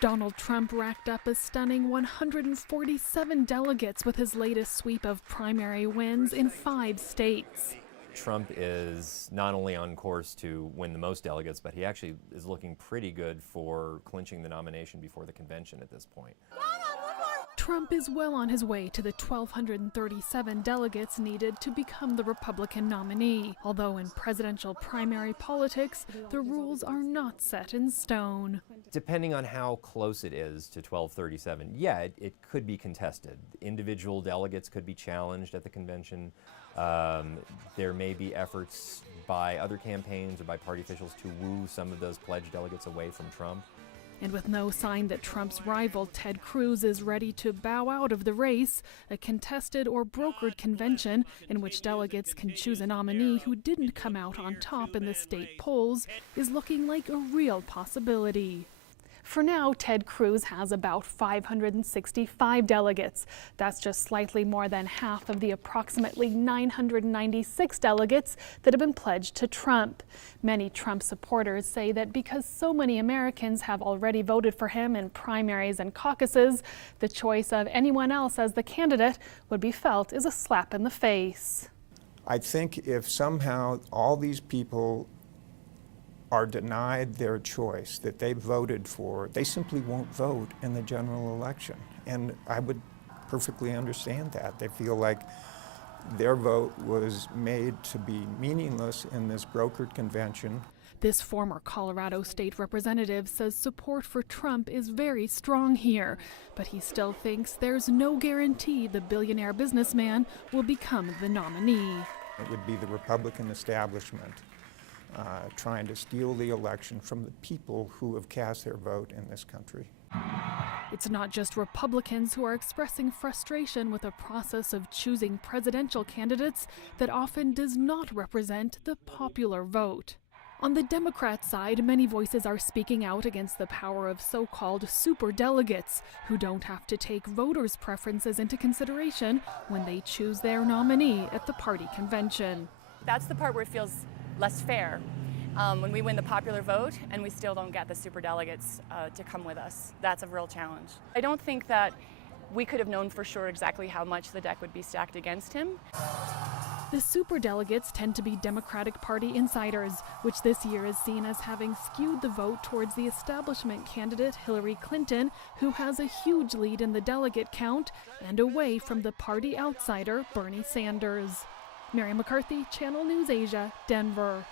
Donald Trump racked up a stunning 147 delegates with his latest sweep of primary wins in 5 states. Trump is not only on course to win the most delegates, but he actually is looking pretty good for clinching the nomination before the convention at this point. Trump is well on his way to the 1,237 delegates needed to become the Republican nominee, although in presidential primary politics, the rules are not set in stone. Depending on how close it is to 1237, yeah, it could be contested. Individual delegates could be challenged at the convention. There may be efforts by other campaigns or by party officials to woo some of those pledged delegates away from Trump. And with no sign that Trump's rival Ted Cruz is ready to bow out of the race, a contested or brokered convention in which delegates can choose a nominee who didn't come out on top in the state polls is looking like a real possibility. For now, Ted Cruz has about 565 delegates. That's just slightly more than half of the approximately 996 delegates that have been pledged to Trump. Many Trump supporters say that because so many Americans have already voted for him in primaries and caucuses, the choice of anyone else as the candidate would be felt as a slap in the face. I think if somehow all these people are denied their choice that they voted for, they simply won't vote in the general election. And I would perfectly understand that. They feel like their vote was made to be meaningless in this brokered convention. This former Colorado state representative says support for Trump is very strong here, but he still thinks there's no guarantee the billionaire businessman will become the nominee. It would be the Republican establishment trying to steal the election from the people who have cast their vote in this country. It's not just Republicans who are expressing frustration with a process of choosing presidential candidates that often does not represent the popular vote. On the Democrat side, many voices are speaking out against the power of so-called superdelegates who don't have to take voters' preferences into consideration when they choose their nominee at the party convention. That's the part where it feels less fair, when we win the popular vote and we still don't get the superdelegates to come with us. That's a real challenge. I don't think that we could have known for sure exactly how much the deck would be stacked against him. The superdelegates tend to be Democratic Party insiders, which this year is seen as having skewed the vote towards the establishment candidate Hillary Clinton, who has a huge lead in the delegate count, and away from the party outsider Bernie Sanders. Mary McCarthy, Channel News Asia, Denver.